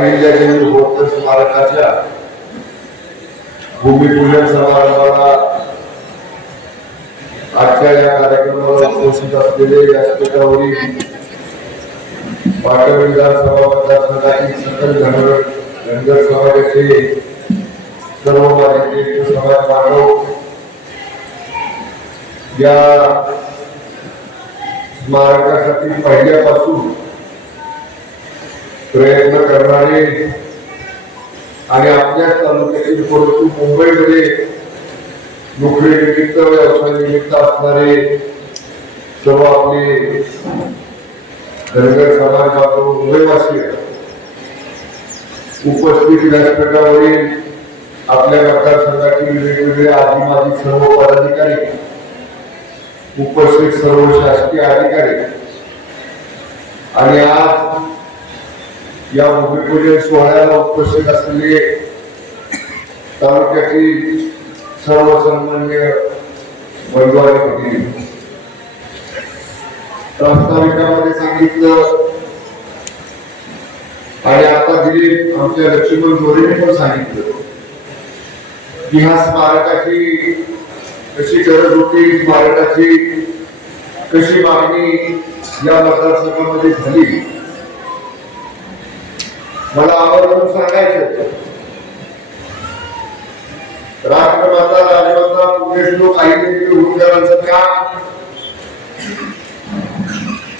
अहिल्यादेवी होळकर स्मारकाच्या भूमिपूजन समारंभाला आजच्या या कार्यक्रमाला उपस्थित असलेले व्यासपीठावरील पाटण विधानसभा मतदारसंघातील सकल धनगर धनगर समाजाचे सर्व माझे ज्येष्ठ समाज बांधव या स्मारकासाठी पहिल्यापासून प्रयत्न करणारे आणि आपल्या तालुक्यातील परंतु मुंबईमध्ये नोकरीनिमित्त निमित्त निमित्त असणारे सर्व आपले धनगर समाज बांधव मुंबईवासी उपस्थित व्यासपीठावरील आपल्या मतदारसंघातील वेगवेगळे आदिवासी सर्व पदाधिकारी उपस्थित सर्व शासकीय अधिकारी. आणि आज या भूमिपूजन सोहळ्याला उपस्थित असलेले तालुक्यातील सर्वसन्मान्य वैभव बंधू प्रास्ताविकामध्ये सांगितलं आणि आता दिलीप आमच्या लक्ष्मण मोरेने पण सांगितलं की ह्या स्मारकाची कशी गरज होती स्मारकाची कशी मागणी या मतदारसंघामध्ये झाली? मला आवर्जून सांगायचं होतं. राष्ट्रमाता राजमाता पुण्यश्लोक आईने उद्गारांचं काम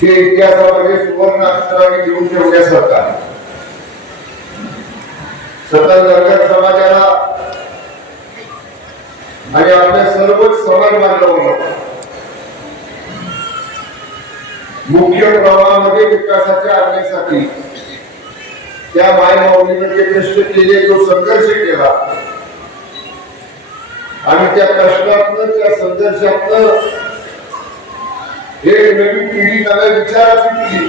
हे इतिहासामध्ये सुवर्ण अक्षराने लिहून ठेवण्यासारखं आहे सतत धनगर समाजाला आणि आपल्या सर्वच समाज बांधवांना मुख्य प्रवाहामध्ये विकासाच्या आणण्यासाठी त्या मायमाऊलीनं जे कष्ट केले जो संघर्ष केला. आणि त्या कष्टातन त्या संघर्षातनं हे नवीन पिढी नव्या विचाराची पिढी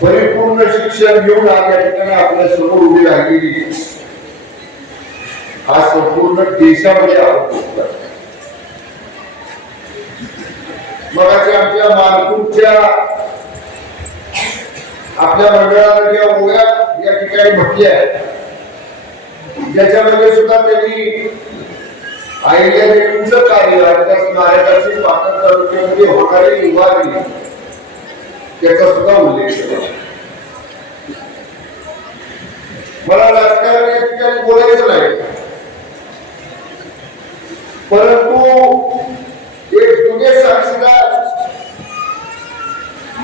परिपूर्ण शिक्षण घेऊन आज या ठिकाणी आपल्यासमोर उभी राहिलेली. हा संपूर्ण देशामध्ये आपण मगाच्या आमच्या मालपूरच्या आपल्या मंडळाला किंवा ओव्या या ठिकाणी म्हटली आहे. ज्याच्यामध्ये सुद्धा त्यांनी आईल्या देवींचं कार्य आणि त्या स्मारकाची पाटण तालुक्यामध्ये होणारी उभारणी त्याचा सुद्धा उल्लेख केला मला राजकारण या ठिकाणी बोलायचं नाही. परंतु एक जुने साक्षीदार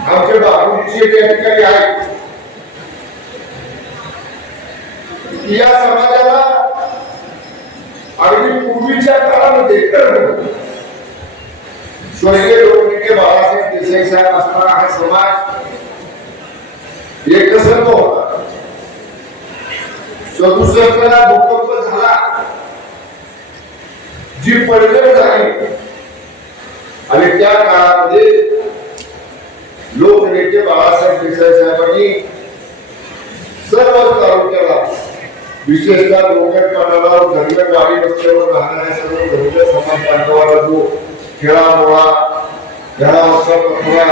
आमच्या बाबूजी या ठिकाणी आहेत. या समाजाला अगदी पूर्वीच्या काळामध्ये स्वर्गीय लोकनेते बाळासाहेब देसाई साहेब असताना हा समाज एकसंध होता? चतुसष्टला भूकंप झाला. जी पडझड झाली. आणि त्या काळामध्ये लोकनेते बाळासाहेब देसाई साहेबांनी सर्व तालुक्याला विशेषतः डोंगरपाडाला धर्म गावी रस्त्यावर राहणाऱ्या सर्व धर्मीय समाज बांधवाला जो खेळामुळा घरावरचा पथरा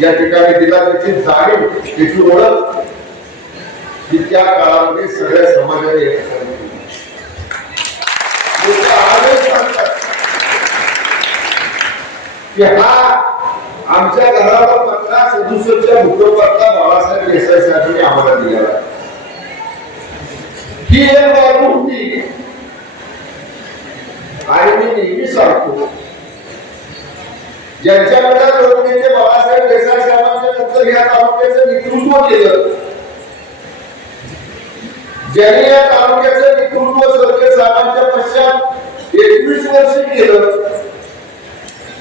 या ठिकाणी दिला त्याची जाणीव त्याची ओळख की त्या काळामध्ये सगळ्या समाजाने या की हा आमच्या घराला पत्रा सदुसष्टच्या भूकंपातला बाबासाहेब देसाई साहेबांनी आम्हाला दिलेला ही एक बाजू होती आणि मी नेहमी सांगतो. ज्यांच्याकडे लोकनेते बाबासाहेब देसाई साहेबांच्या नंतर या तालुक्याचं नेतृत्व केलं ज्यांनी या तालुक्याचं नेतृत्व सरके साहेबांच्या पश्चात एकवीस वर्ष केलं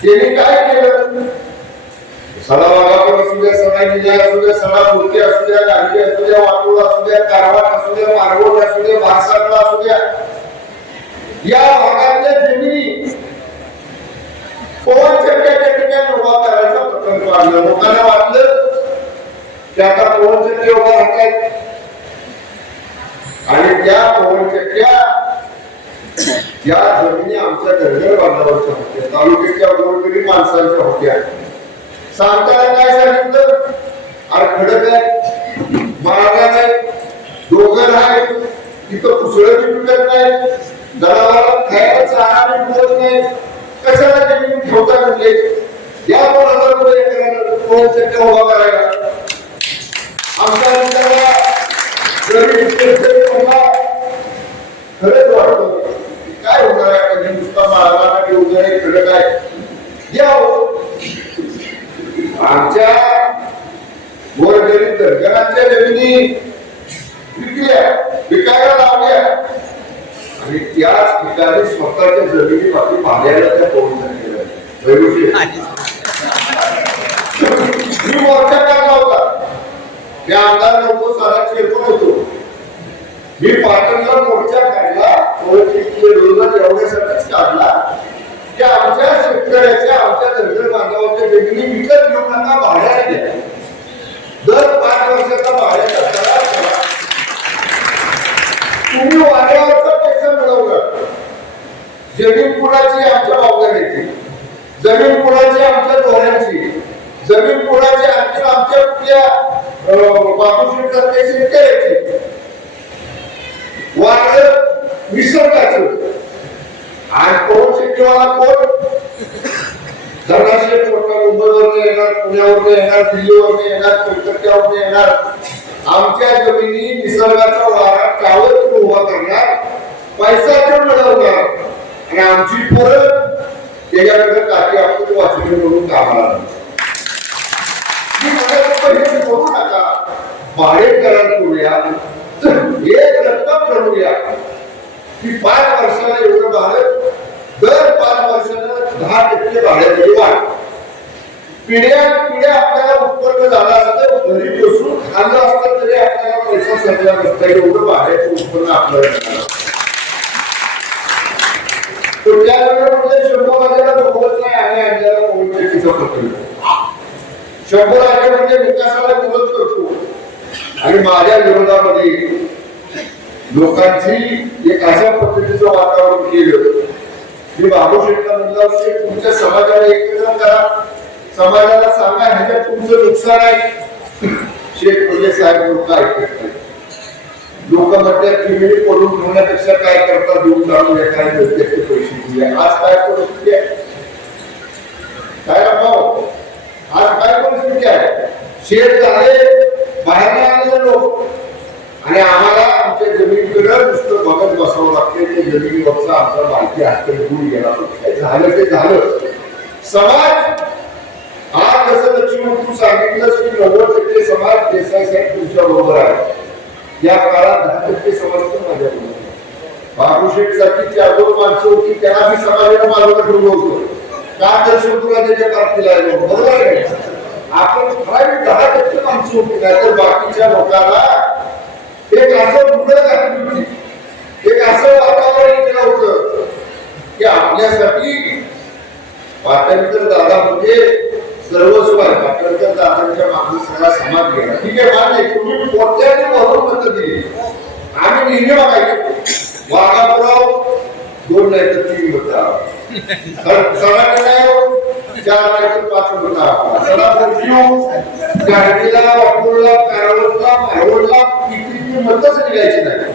त्यांनी काय केलं? सडा वाघापूर असू द्या सडा निजा असू द्या सडा मूर्ती असू द्या गांधी असू द्या वाटोळ असू द्या कारवार असू द्या मारगोड असू द्या भारसाटला असू द्या या भागातल्या जमिनी पवन चक्क्या त्या ठिकाणी उभा करायचा प्रकल्प आणला? लोकांना वाटलं की आता पवन चक्क्या उभा राहतात आणि त्या पवन चक्क्या या जमिनी आमच्या धनगर बांधवाच्या होत्या तालुक्याच्या गोरगरीब माणसांच्या होत्या. सांगताना काय सांगितलं? अरे खडक आहे डोंगर आहे तिथं कुसळं बी पिकत नाही जनावरांना खायला चारा मिळत नाही कशाला ठेवता म्हणजे या दोन हजार रुपये एकराला दोन चक्क्या उभा करायला आमच्या विचाराला गरीब शेतकरी म्हणला, खरंच वाटतं की काय होणार आहे आता नुसता मारणारा ठेवून आहे खरं काय या हो. आमच्या गोरगरीब दर्शनाच्या जमिनी विकल्या विकायला लावल्या आणि त्याच ठिकाणी स्वतःच्या जमिनी बाकी पाण्याला त्या पळून टाकलेल्या आहेत. वैभवशी. मी मोर्चा काढला होता मी आमदार नको सारा चेअरमन होतो मी पाटणला मोर्चा काढला एवढ्यासाठीच काढला की आमच्या शेतकऱ्याच्या आमच्या दर्जन बांधवाच्या जमिनी विकत घेऊ भाड्याने द्या दर पाच वर्षाचा भाड्याचा करार करा तुम्ही वाड्यावरचा पैसा मिळवला. जमीन कुणाची आमच्या बावगाड्याची जमीन कुणाची आमच्या दोऱ्यांची. जमीन कुणाची आणखी आमच्या कुठल्या बाबूशी प्रत्येक विचारायची वाढ निसर्गाचं. आज कोण शेतीवाला कोण? धनाशे मोठा मुंबईवरून येणार पुण्यावरून येणार दिल्लीवरून येणार कलकत्त्यावरून येणार. आमच्या जमिनी निसर्गाचा वारा टावर उभा करणार पैसा तो मिळवणार. आणि आमची परत त्याच्यानंतर टाकी आपण म्हणून कामाला करू नका. एक रक्कम ठरवूया. की पाच वर्षाला एवढं भाडं दर पाच वर्षाला दहा टक्के भाड्याची वाढ. पिढ्या पिढ्या आपल्याला उत्पन्न झालं असतं घरी बसून खाल्लं असतं तरी आपल्याला पैसा सगळ्या नसता. एवढं भाड्याचं उत्पन्न आपल्याला तर नाही आणि म्हणजे विकासाला विरोध करतो. आणि माझ्या विरोधामध्ये लोकांची एक अशा पद्धतीचं वातावरण केलं. मी बाबू म्हणलं तुमच्या समाजाला एकत्र करा? समाजाला सांगा ह्याच्यात तुमचं नुकसान आहे. शेठ म्हणजे साहेब लोक ऐकत नाही लोक म्हणतात की मी पडून ठेवण्यापेक्षा काय करता? देऊन टाकूया काय मिळते आज काय परिस्थिती आहे? काय भाऊ आज काय परिस्थिती आहे? शेत झाले बाहेर आलेले लोक. आणि आम्हाला आमच्या जमिनीकडे नुसतं बघत बसावं लागते ते जमिनीवरचा आमचा माहिती असते दूर गेला झालं ते झालं. समाज आज जसं लक्ष्मण तू सांगितलंस की नव्वद टक्के समाज देसाई साहेब तुमच्या बरोबर आहे या काळात दहा टक्के समाज पण माझ्या बरोबर बाबूशेठ सारखी चार दोन माणसं होती त्यांना मी समाजाने मालवण ठेवलं होतं का दर्शन तुला त्याच्या प्राप्तीला आलो? बरोबर आहे आपण ठराविक दहा टक्के माणसं होती नाहीतर बाकीच्या लोकांना एक असं मुलं घातली होती एक असं वातावरण केलं होतं की आपल्यासाठी पाटणकर दादा म्हणजे सर्वस्व आहे. पाटणकर दादांच्या मागे सगळा समाज गेला. ठीक आहे मान्य आहे. तुम्ही कोणत्याही भरून मत आम्ही नेहमी बघायचो वाघापुराव दोन नाही तर तीन होता. सराकडे चार नाही तर पाच मत कारवडला मारवडला मतच निघायची नाही.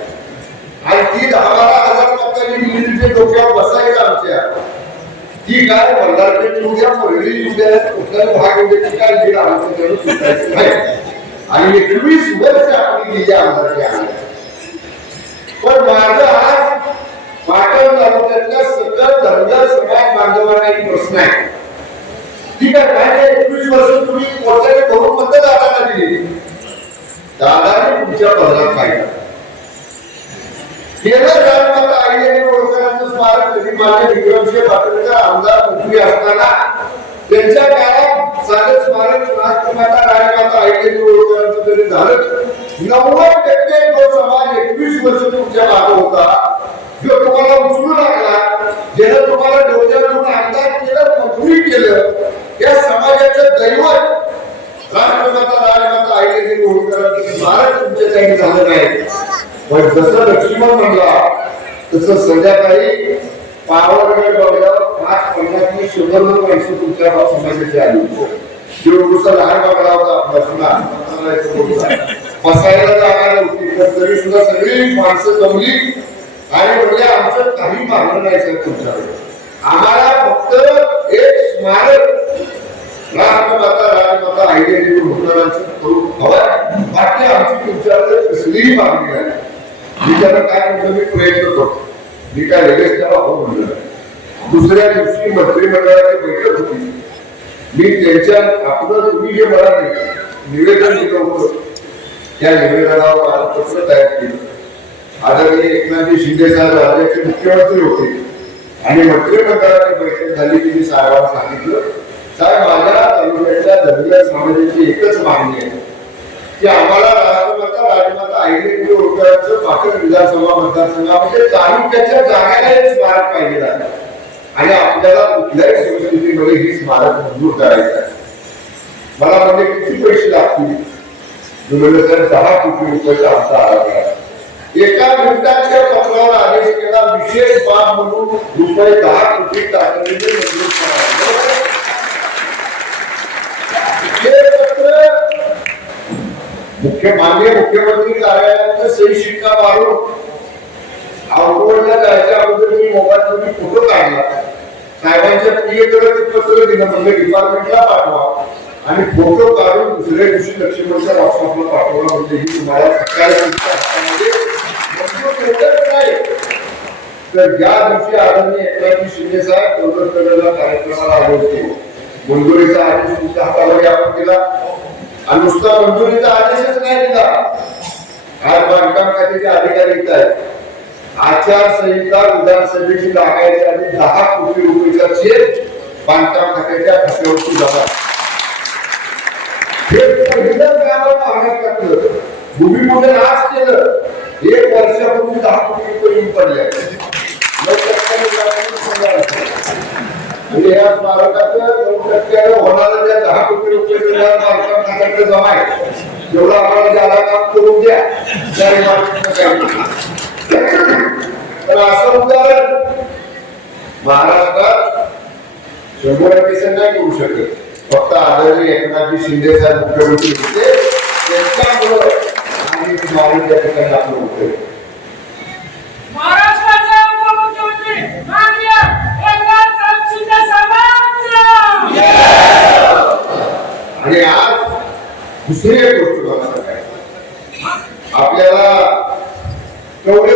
आणि ती दहा बारा हजार मतांनी डोक्यावर बसायचं आमच्या. ती काय बल्लारपेठ उद्या परळी उद्या कुठल्याही भाग उद्या काय लीड आमच्या सुटायची नाही. आणि एकवीस वर्ष आपली गेली आमदारकी पण माझं आज वाटण तालुक्यातल्या सकल धनगर समाज बांधवांना एक प्रश्न आहे. ठीक आहे काय एकवीस वर्ष तुम्ही मोर्चाने करून मत दादाला दिली. दादाने तुमच्या पदरात पाहिजे केलं राजमाता आई आणि होळकरांचं स्मारक कधी माझे विक्रमसिंह पाटणकर आमदार मंत्री असताना त्यांच्या काळात साधे स्मारक राष्ट्रमाता राजमाता आई तरी झालं. नव्वद टक्के जो समाज एकवीस वर्ष तुमच्या मागे होता. जो तुम्हाला उचलू लागला ज्यानं तुम्हाला डोक्यातून अंदाज केलं मंत्री केलं या समाजाचं दैवत राष्ट्रमाता राजमाता आई आणि होळकरांचं स्मारक तुमच्या काही झालं नाही. पण जसं लक्ष्मण म्हणला तसं संध्याकाळी पावरगड बघल्यावर पाच पन्नास शंभर लोक पैसे तुमच्या समाजाची आली. देवडूचा लहान बघला होता आपला सुना बसायला जागा नव्हती तर पण तरी सुद्धा सगळी माणसं जमली. आणि म्हणजे आमचं काही मागणं नाही सर तुमच्याकडे. आम्हाला फक्त एक स्मारक राष्ट्रमाता राजमाता आईने मुलांचं करून हवं बाकी आमची तुमच्याकडे कसलीही मागणी नाही. मी त्याला काय म्हणतो मी प्रयत्न करतो. मी काय लगेच त्याला हो म्हणलं दुसऱ्या दिवशी मंत्रिमंडळाची बैठक होती. मी त्यांच्या आपलं तुम्ही जे मला निवेदन दिलं होतं त्या निवेदनावर मला पत्र तयार केलं. आदरणीय एकनाथजी शिंदे साहेब राज्याचे मुख्यमंत्री होते आणि मंत्रिमंडळाची बैठक झाली की मी साहेबांना सांगितलं साहेब माझ्या तालुक्याच्या दलित समाजाची एकच मागणी आहे की आम्हाला राजमाता राजमाता आईने ओळखायचं पाटण विधानसभा मतदारसंघामध्ये तालुक्याच्या जागेला एक स्मारक पाहिजे आहे. आणि आपल्याला कुठल्याही परिस्थितीमध्ये ही स्मारक मंजूर करायचं आहे. मला म्हणजे किती पैसे लागतील? सर दहा कोटी रुपयाचा आमचा आराखडा आहे. एका मिनिटाच्या पत्रावर आदेश केला विशेष बाब म्हणून रुपये दहा कोटी तातडीने मंजूर करावे. मुख्य माननीय मुख्यमंत्री कार्यालयाचं सही शिक्का मारून आउटवर्डला जायच्या अगोदर मी मोबाईलमध्ये फोटो काढला साहेबांच्या प्रियकडे ते पत्र दिलं म्हणजे डिपार्टमेंटला पाठवा. आणि फोटो काढून दुसऱ्या दिवशी लक्ष्मणच्या व्हॉट्सअपला पाठवला म्हणजे ही तुम्हाला सकाळी तर ज्या दिवशी आदरणीय एकनाथजी शिंदे साहेब दौलतनगरला कार्यक्रमाला आले होते. मंजुरीचा आदेश तुमच्या हातामध्ये आपण केला आणि नुसता मंजुरीचा आदेशच नाही दिला. आज बांधकाम खात्याचे अधिकारी येत आहेत. आचारसंहिता विधानसभेची लागायची आणि दहा कोटी रुपयेचा चेक बांधकाम खात्याच्या खात्यावरती जमा. हे पहिलं काम महाराष्ट्रातलं भूमिपूजन आज केलं एक वर्षापूर्वी दहा कोटी रुपये येऊन पडले. म्हणजे या स्मारकाचं नऊ टक्क्यानं होणारं त्या म्हणजे दहा कोटी रुपये बांधकाम खात्याकडे जमा आहे. जेवढं आम्हाला ज्याला काम करून द्या त्या तर असं उदाहरण महाराष्ट्रात शंभर टक्के नाही करू शकत. फक्त आदरणीय एकनाथजी शिंदे साहेब मुख्यमंत्री होते. त्यांच्यामुळं आणि स्मारक त्या ठिकाणी होतं. आज दुसरी एक गोष्ट आपल्याला केवढे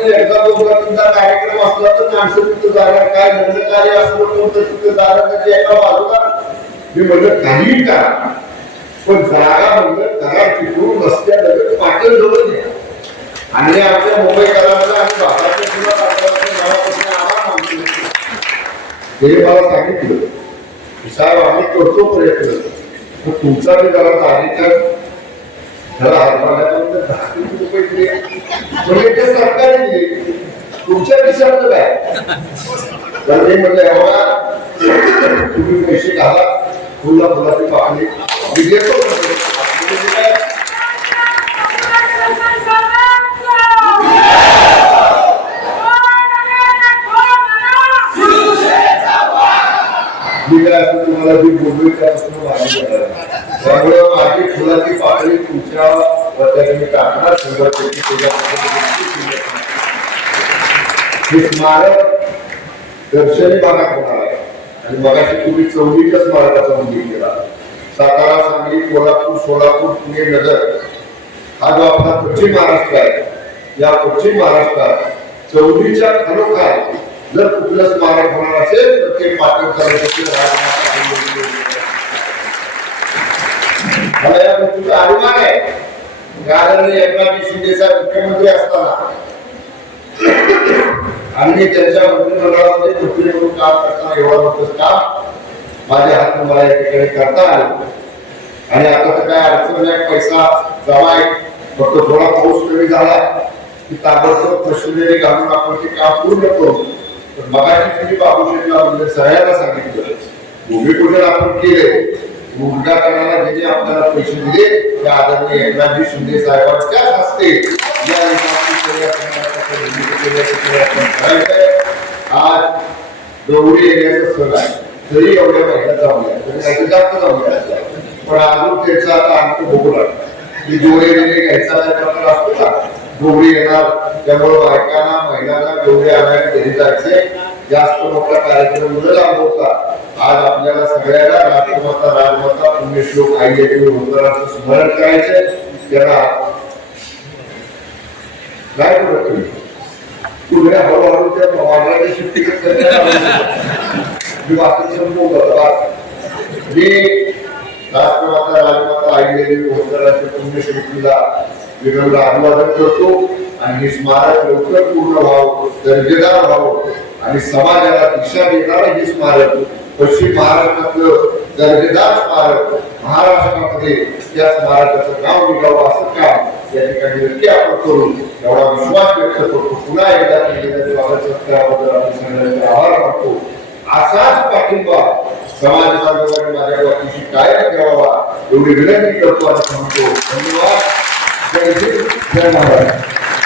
म्हणजे एकदा कार्यक्रम असला तर माणसं तिथं काय लग्न कार्य असलं कोणतं तिथं जाणार. त्याची एका बाजूला मी म्हणलं काही करा. पण जागा म्हणलं जागा तिकडून रस्त्या लगेच पाटील जवळ द्या आणि आमच्या मुंबईकरांचा आणि भारताच्या किंवा राज्याच्या नावापासून आभार मानतो हे मला सांगितलं. की साहेब आम्ही करतो प्रयत्न. तुमचा मी जरा तारीख त्याला हातभाराच्यानंतर दहा कोटी रुपये दिले म्हणजे ते सरकारने तुमच्या खिशातलं काय? तर मी एवढा तुम्ही पैसे घाला फुला फुलाची मी देतो काय मी काय असं तुम्हाला जी बोललोय आहे. त्यामुळे माझी फुलाची पाकळी तुमच्या वतीने मी टाकणार शंभर टक्के त्याच्यामध्ये हे स्मारक दर्शनी भागात होणार आहे? आणि मगाशी तुम्ही चौलीच्या स्मारकाचा उल्लेख केला. सातारा सांगली कोल्हापूर सोलापूर पुणे नगर हा जो आपला पश्चिम महाराष्ट्र आहे या पश्चिम महाराष्ट्रात चौलीच्या खरोखर जर कुठलं स्मारक होणार असेल तर ते पाटण तालुक्यातील मला या गोष्टीचा अभिमान आहे. कारण एकनाथ शिंदे साहेब मुख्यमंत्री असताना आणि त्यांच्या मंत्रिमंडळामध्ये मंत्री म्हणून काम करताना एवढा होतच का माझ्या हातून मला या ठिकाणी करता आलं आणि आता तर काय अडचण नाही पैसा जमा आहे. फक्त थोडा पाऊस कमी झाला की ताबडतोब मशिनरी घालून आपण ते काम पूर्ण करू. तर मगाशी तुम्ही बाबूशेठला म्हणजे सगळ्यांना सांगितलं. भूमिपूजन आपण केले. उद्घाटनाला जे जे आपल्याला पैसे दिले त्या आदरणीय एकनाथजी शिंदे साहेबांच्याच हस्ते या इमारती आज येण्याचं सण आहे तरी एवढ्या महिन्यात जाऊया तरी जास्त जाऊया पण अजून त्याचा आता अंत लागला की जोडे घ्यायचा असतो का येणार त्यामुळे बायकांना महिलांना गौरी आणायला घरी जायचे जास्त मोठा कार्यक्रम न लांबवता आज आपल्याला सगळ्याला राष्ट्रमाता राजमाता पुण्यश्लोक आई देवी होतराचं स्मरण करायचंय त्याला काय करत तुम्ही हळूहळू त्या वाघाची शिफ्टी मी वाचून समजून जातो मी राष्ट्रमाता राजमाता आईदेवी देवी पुण्यशक्तीला पुण्यश्लोकीला विनम्र अभिवादन करतो आणि हे स्मारक लवकर पूर्ण व्हावं दर्जेदार व्हावं आणि समाजाला दिशा देणारं हे स्मारक पश्चिम महाराष्ट्रातलं दर्जेदार स्मारक महाराष्ट्रामध्ये त्या स्मारकाचं नाव निघावं असं काम या ठिकाणी नक्की आपण करू एवढा विश्वास व्यक्त करतो. पुन्हा एकदा केलेल्या स्वागत सत्काराबद्दल आपण सगळ्यांचे आभार मानतो. असाच पाठिंबा समाज बांधवांनी माझ्या पाठीशी कायम ठेवावा एवढी विनंती करतो आणि सांगतो. धन्यवाद. जय हिंद. जय महाराष्ट्र.